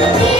Yeah.